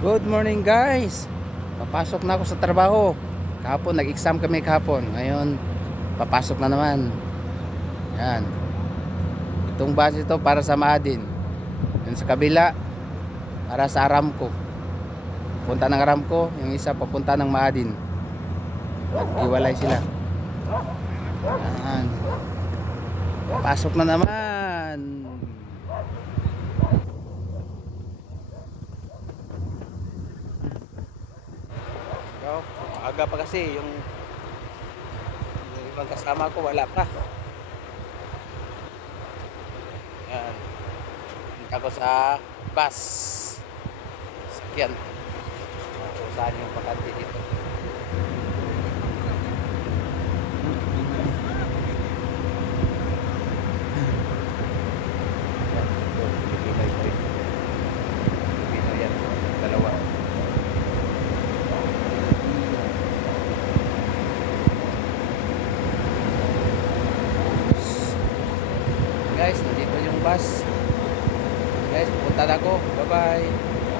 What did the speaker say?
Good morning guys. Papasok na ako sa trabaho. Kahapon nag-exam kami kahapon. Ngayon papasok na naman. Yan. Itong bus ito para sa Maadin. Yan sa kabila para sa Aramco. Punta ng Aramco, yung isa papunta ng Maadin. Maghiwalay sila. Yan. Pasok na naman. Aga pa kasi yung yung ibang kasama ko wala pa. Yan. Punta ko sa bus. Sakyan. Kung saan yung bakante dito. Yan, ito, Pilipino ito. Pilipino yan. Dalawa. Guys, nandito yung bus. Guys, pupunta na ako. Bye-bye.